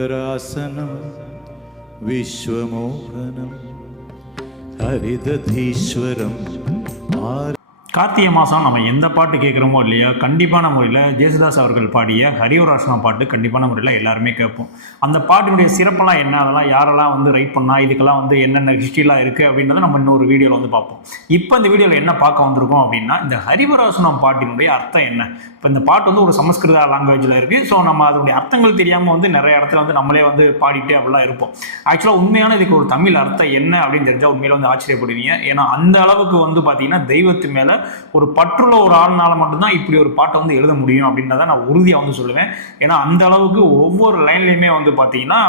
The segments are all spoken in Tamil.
ാസനം വിശ്വമോഹനം ഹരിതധീശ്വരം கார்த்திகை மாதம் நம்ம எந்த பாட்டு கேட்குறோமோ இல்லையா கண்டிப்பான முறையில் ஜேசுதாஸ் அவர்கள் பாடிய ஹரிவராசனம் பாட்டு கண்டிப்பான முறையில் எல்லாருமே கேட்போம். அந்த பாட்டினுடைய சிறப்பெல்லாம் என்ன? அதெல்லாம் யாரெல்லாம் வந்து ரைட் பண்ணால் இதுக்கெல்லாம் வந்து என்னென்ன ஹிஸ்ட்ரிலாம் இருக்குது அப்படின்றத நம்ம இன்னொரு வீடியோவில் வந்து பார்ப்போம். இப்போ இந்த வீடியோவில் என்ன பார்க்க வந்திருக்கோம் அப்படின்னா இந்த ஹரிவராசனம் பாட்டினுடைய அர்த்தம் என்ன? இப்போ இந்த பாட்டு வந்து ஒரு சமஸ்கிருத லாங்குவேஜில் இருக்குது ஸோ நம்ம அதனுடைய அர்த்தங்கள் தெரியாமல் வந்து நிறைய இடத்துல வந்து நம்மளே வந்து பாடிட்டு அப்படிலாம் இருப்போம். ஆக்சுவலாக உண்மையான இதுக்கு ஒரு தமிழ் அர்த்தம் என்ன அப்படின்னு தெரிஞ்சால் உண்மையில வந்து ஆச்சரியப்படுவீங்க. ஏன்னா அந்த அளவுக்கு வந்து பார்த்தீங்கன்னா தெய்வத்து மேலே ஒரு பற்றுள்ள ஒரு ஆள்னால மட்டும்தான் இப்படி ஒரு பாட்டை வந்து எழுத முடியும் அப்படின்றத நான் உறுதியாக வந்து சொல்லுவேன். ஏன்னா அந்த அளவுக்கு ஒவ்வொரு லைன்லையுமே வந்து பார்த்தீங்கன்னா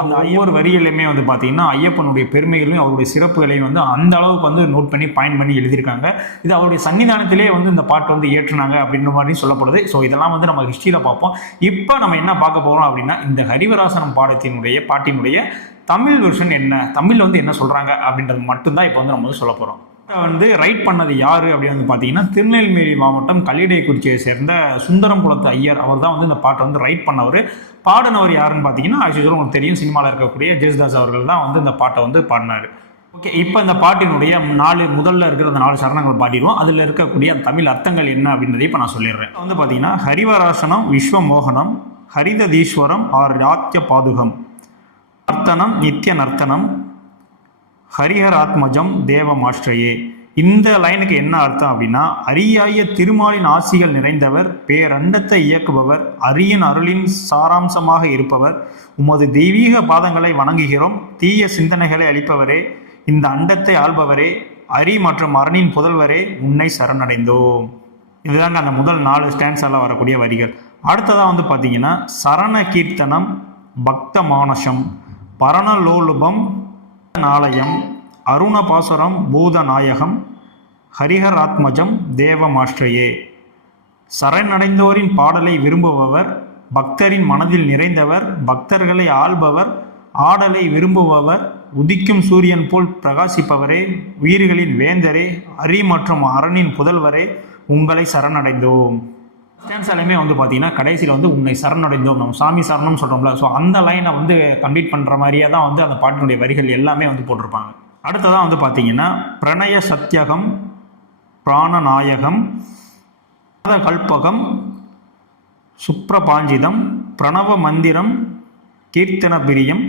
அந்த ஒவ்வொரு வரிகளையுமே வந்து பார்த்தீங்கன்னா ஐயப்பனுடைய பெருமைகளையும் அவருடைய சிறப்புகளையும் வந்து அந்த அளவுக்கு வந்து நோட் பண்ணி பாயிண்ட் பண்ணி எழுதியிருக்காங்க. இது அவருடைய சன்னிதானத்திலே வந்து இந்த பாட்டு வந்து ஏற்றுனாங்க அப்படின்ற மாதிரி சொல்லப்படுது. ஸோ இதெல்லாம் வந்து நம்ம ஹிஸ்ட்ரியில் பார்ப்போம். இப்போ நம்ம என்ன பார்க்க போகிறோம் அப்படின்னா இந்த ஹரிவராசனம் பாடத்தினுடைய பாட்டினுடைய தமிழ் வெர்ஷன் என்ன தமிழில் வந்து என்ன சொல்கிறாங்க அப்படின்றது மட்டும்தான் இப்போ வந்து நம்ம வந்து சொல்ல போகிறோம் வந்து ரைட் பண்ணது யார் அப்படின்னு வந்து பார்த்தீங்கன்னா திருநெல்வேலி மாவட்டம் கல்லிடைக்குறிச்சியை சேர்ந்த சுந்தரம் குளத்து ஐயர். அவர் தான் வந்து இந்த பாட்டை வந்து ரைட் பண்ணவர். பாடினவர் யாருன்னு பார்த்தீங்கன்னா ஆக்சுவலாக உங்களுக்கு தெரியும் சினிமாவில் இருக்கக்கூடிய ஜெயசுதாஸ் அவர்கள் தான் வந்து இந்த பாட்டை வந்து பாடினார். ஓகே இப்போ இந்த பாட்டினுடைய நாலு முதல்ல இருக்கிற அந்த நாலு சரணங்கள் பாடிடுவோம். அதில் இருக்கக்கூடிய அந்த தமிழ் அர்த்தங்கள் என்ன அப்படின்றதை இப்போ நான் சொல்லிடுறேன். வந்து பார்த்தீங்கன்னா ஹரிவராசனம் விஸ்வமோகனம் ஹரிததீஸ்வரம் ஆர் ராத்திய பாதுகம். நர்த்தனம் நித்திய நர்த்தனம் ஹரிஹராத்மஜம் தேவமாஸ்ட்ரையே இந்த லைனுக்கு என்ன அர்த்தம் அப்படின்னா அரியாய திருமாலின் ஆசிகள் நிறைந்தவர் பேரண்டத்தை இயக்குபவர் அரியன் அருளின் சாராம்சமாக இருப்பவர் உமது தெய்வீக பாதங்களை வணங்குகிறோம் தீய சிந்தனைகளை அளிப்பவரே இந்த அண்டத்தை ஆள்பவரே அரி மற்றும் அரணின் புதல்வரே உன்னை சரணடைந்தோம். இதுதாங்க அந்த முதல் நாலு ஸ்டாண்ட்ஸ் எல்லாம் வரக்கூடிய வரிகள். அடுத்ததாக வந்து பார்த்தீங்கன்னா சரண கீர்த்தனம் பக்த மானசம் பரணலோலுபம் ஆலயம் அருணபாசுரம் பூதநாயகம் ஹரிஹராத்மஜம் தேவமாஸ்ட்ரையே சரணடைந்தோரின் பாடலை விரும்புபவர் பக்தரின் மனதில் நிறைந்தவர் பக்தர்களை ஆள்பவர் ஆடலை விரும்புபவர் உதிக்கும் சூரியன் போல் பிரகாசிப்பவரே உயிர்களின் வேந்தரே அரி மற்றும் அரணின் புதல்வரே உங்களை சரணடைந்தோம். ஸ்டான்ஸாலுமே வந்து பார்த்தீங்கன்னா கடைசியில் வந்து உன்னை சரணடைந்தோம். நம்ம சாமி சரணம் சொல்கிறோம்ல ஸோ அந்த லைனை வந்து கம்ப்ளீட் பண்ணுற மாதிரியே தான் வந்து அந்த பாட்டினுடைய வரிகள் எல்லாமே வந்து போட்டிருப்பாங்க. அடுத்ததாக வந்து பார்த்தீங்கன்னா பிரணய சத்தியகம் பிராணநாயகம் கல்பகம் சுப்ரபாஞ்சிதம் பிரணவ மந்திரம் கீர்த்தன பிரியம்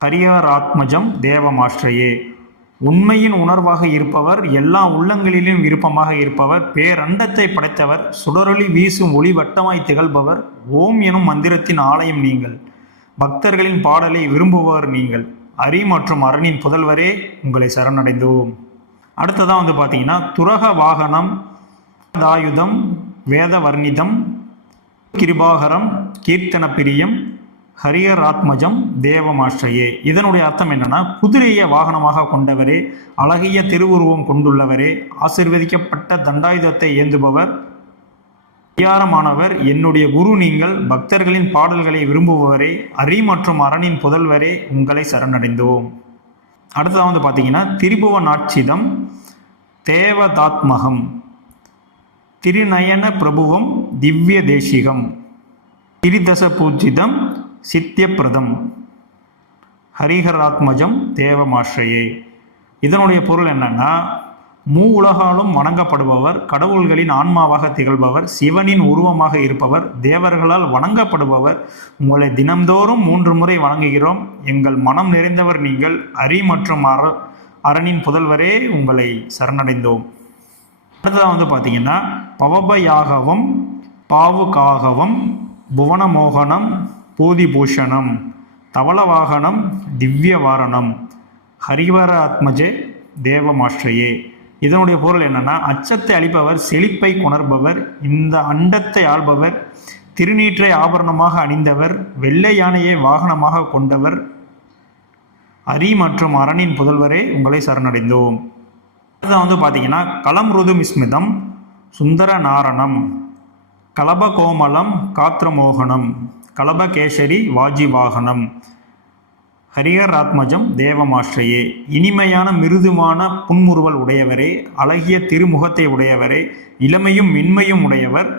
ஹரிஹராத்மஜம் தேவமாஸ்ட்ரையே உண்மையின் உணர்வாக இருப்பவர் எல்லா உள்ளங்களிலும் விருப்பமாக இருப்பவர் பேரண்டத்தை படைத்தவர் சுடரொளி வீசும் ஒளி வட்டமாய் திகழ்பவர் ஓம் எனும் மந்திரத்தின் ஆலயம் நீங்கள். பக்தர்களின் பாடலை விரும்புபவர் நீங்கள். அரி மற்றும் அரணின் புதல்வரே உங்களை சரணடைந்தோம். அடுத்ததாக வந்து பார்த்தீங்கன்னா துரக வாகனம் தாயுதம் வேத வர்ணிதம் கிருபாகரம் கீர்த்தன பிரியம் ஹரியராத்மஜம் தேவமாஷ்டையே. இதனுடைய அர்த்தம் என்னன்னா குதிரையை வாகனமாக கொண்டவரே அழகிய திருவுருவம் கொண்டுள்ளவரே ஆசிர்வதிக்கப்பட்ட தண்டாயுதத்தை ஏந்துபவர் அதிகாரமானவர் என்னுடைய குரு நீங்கள் பக்தர்களின் பாடல்களை விரும்புபவரே அரி மற்றும் அரணின் புதல்வரே உங்களை சரணடைந்தோம். அடுத்ததாக வந்து பார்த்தீங்கன்னா திரிபுவ நாட்சிதம் தேவதாத்மகம் திருநயன பிரபுவம் திவ்ய தேசிகம் திரிதச பூஜிதம் சித்தியப்பிரதம். ஹரிஹராத்மஜம் தேவமாஸ்ரையே இதனுடைய பொருள் என்னன்னா மூ உலகாலும் வணங்கப்படுபவர் கடவுள்களின் ஆன்மாவாக திகழ்பவர் சிவனின் உருவமாக இருப்பவர் தேவர்களால் வணங்கப்படுபவர் உங்களை தினம்தோறும் மூன்று முறை வணங்குகிறோம். எங்கள் மனம் நிறைந்தவர் நீங்கள் அரி மற்றும் அர அரணின் புதல்வரே உங்களை சரணடைந்தோம். அடுத்ததாக வந்து பார்த்தீங்கன்னா பவபயாகவும் பாவுகாகவும் புவனமோகனம் பூதிபூஷணம் தவளவாகனம் திவ்யவாரணம். ஹரிவராத்மஜே தேவமாஷ்டையே. இதனுடைய பொருள் என்னன்னா அச்சத்தை அளிப்பவர் செழிப்பை கொணர்பவர் இந்த அண்டத்தை ஆள்பவர் திருநீற்றை ஆபரணமாக அணிந்தவர் வெள்ளை யானையை வாகனமாக கொண்டவர் அரி மற்றும் அரணின் புதல்வரே உங்களை சரணடைந்தோம். அடுத்தது வந்து பார்த்தீங்கன்னா கலம்ருது மிஸ்மிதம் சுந்தர நாரணம் கலபகோமலம் காத்திரமோகனம். கலபகேசரி வாஜிவாகனம். ஹரிஹர் ஆத்மஜம் தேவமாஸ்ட்ரையே இனிமையான மிருதுவான புன்முறுவல் உடையவரே அழகிய திருமுகத்தை உடையவரே இளமையும் மென்மையும் உடையவர்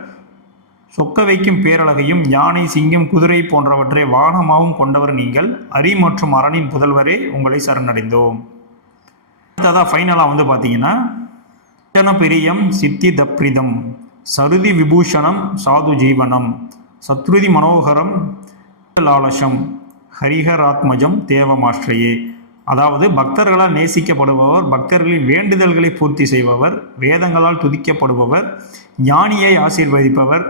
சொக்க வைக்கும் பேரழகையும் யானை சிங்கம் குதிரை போன்றவற்றை வாகனமாகவும் கொண்டவர் நீங்கள் அரி மற்றும் அரணின் புதல்வரே உங்களை சரணடைந்தோம். அடுத்ததாக ஃபைனலாக வந்து பார்த்தீங்கன்னா பிரியம் சித்தி தப்ரிதம் சருதி விபூஷணம் சாது ஜீவனம் சத்ருதி மனோகரம் லாலசம் ஹரிஹராத்மஜம் தேவமாஷ்டையே. அதாவது பக்தர்களால் நேசிக்கப்படுபவர் பக்தர்களின் வேண்டுதல்களை பூர்த்தி செய்பவர் வேதங்களால் துதிக்கப்படுபவர் ஞானியை ஆசீர்வதிப்பவர்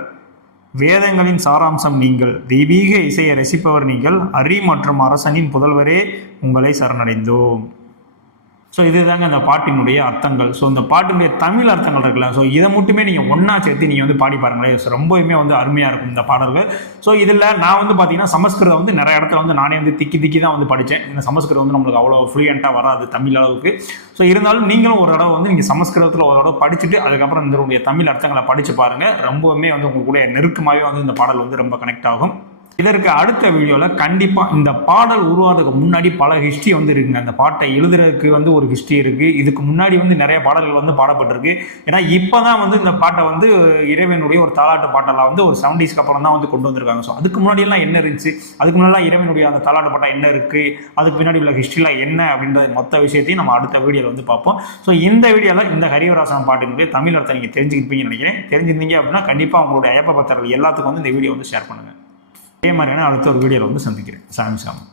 வேதங்களின் சாராம்சம் நீங்கள் தெய்வீக இசையை ரசிப்பவர் நீங்கள் அரி மற்றும் அரசனின் புதல்வரே உங்களை சரணடைந்தோம். ஸோ இதுதாங்க இந்த பாட்டினுடைய அர்த்தங்கள். ஸோ இந்த பாட்டினுடைய தமிழ் அர்த்தங்கள் இருக்குல்ல. ஸோ இதை மட்டுமே நீங்கள் ஒன்றா சேர்த்து நீங்கள் வந்து பாடி பாருங்களேன். ஸோ ரொம்பவுமே வந்து அருமையாக இருக்கும் இந்த பாடல்கள். ஸோ இதில் நான் வந்து பார்த்தீங்கன்னா சமஸ்கிருதம் வந்து நிறைய இடத்துல வந்து நானே வந்து திக்கி திக்கி தான் வந்து படித்தேன் இந்த சமஸ்கிருதம் வந்து நம்மளுக்கு அவ்வளோ ஃப்ளூயண்ட்டாக வராது தமிழ் அளவுக்கு. ஸோ இருந்தாலும் நீங்களும் ஒரு தடவை வந்து நீங்கள் சமஸ்கிருதத்தில் ஒரு தடவை படிச்சுட்டு அதுக்கப்புறம் இதனுடைய தமிழ் அர்த்தங்களை படித்து பாருங்கள் ரொம்பவுமே வந்து உங்கள் கூட நெருக்கமாகவே வந்து இந்த பாடல் வந்து ரொம்ப கனெக்ட் ஆகும். இதற்கு அடுத்த வீடியோவில் கண்டிப்பாக இந்த பாடல் உருவாகிறதுக்கு முன்னாடி பல ஹிஸ்ட்ரி வந்து இருக்குங்க. அந்த பாட்டை எழுதுறதுக்கு வந்து ஒரு ஹிஸ்ட்ரி இருக்குது இதுக்கு முன்னாடி வந்து நிறைய பாடல்கள் வந்து பாடப்பட்டிருக்கு. ஏன்னா இப்போ தான் வந்து இந்த பாட்டை வந்து இறைவனுடைய ஒரு தாலாட்டு பாட்டெல்லாம் வந்து ஒரு செவன்டிஸ்க்கு அப்புறம் தான் வந்து கொண்டு வந்திருக்காங்க. ஸோ அதுக்கு முன்னாடியெல்லாம் என்ன இருந்துச்சு? அதுக்கு முன்னாடிலாம் இறைவனுடைய அந்த தாலாட்டு பாட்டா என்ன இருக்குது அதுக்கு பின்னாடி உள்ள ஹிஸ்ட்ரிலாம் என்ன அப்படின்ற மொத்த விஷயத்தையும் நம்ம அடுத்த வீடியோவில் வந்து பார்ப்போம். ஸோ இந்த வீடியோவில் இந்த ஹரிவராசனம் பாட்டினுடைய தமிழ் அர்த்தம் நீங்கள் தெரிஞ்சுக்கிப்பீங்கன்னு நினைக்கிறேன். தெரிஞ்சிருந்தீங்க அப்படின்னா கண்டிப்பாக உங்களுடைய ஐயப்ப பக்தர்கள் எல்லாத்துக்கும் வந்து இந்த வீடியோ வந்து ஷேர் பண்ணுங்கள் அதே மாதிரியான அடுத்த ஒரு வீடியோவில் வந்து சந்திக்கிறேன். சாமி சாமி.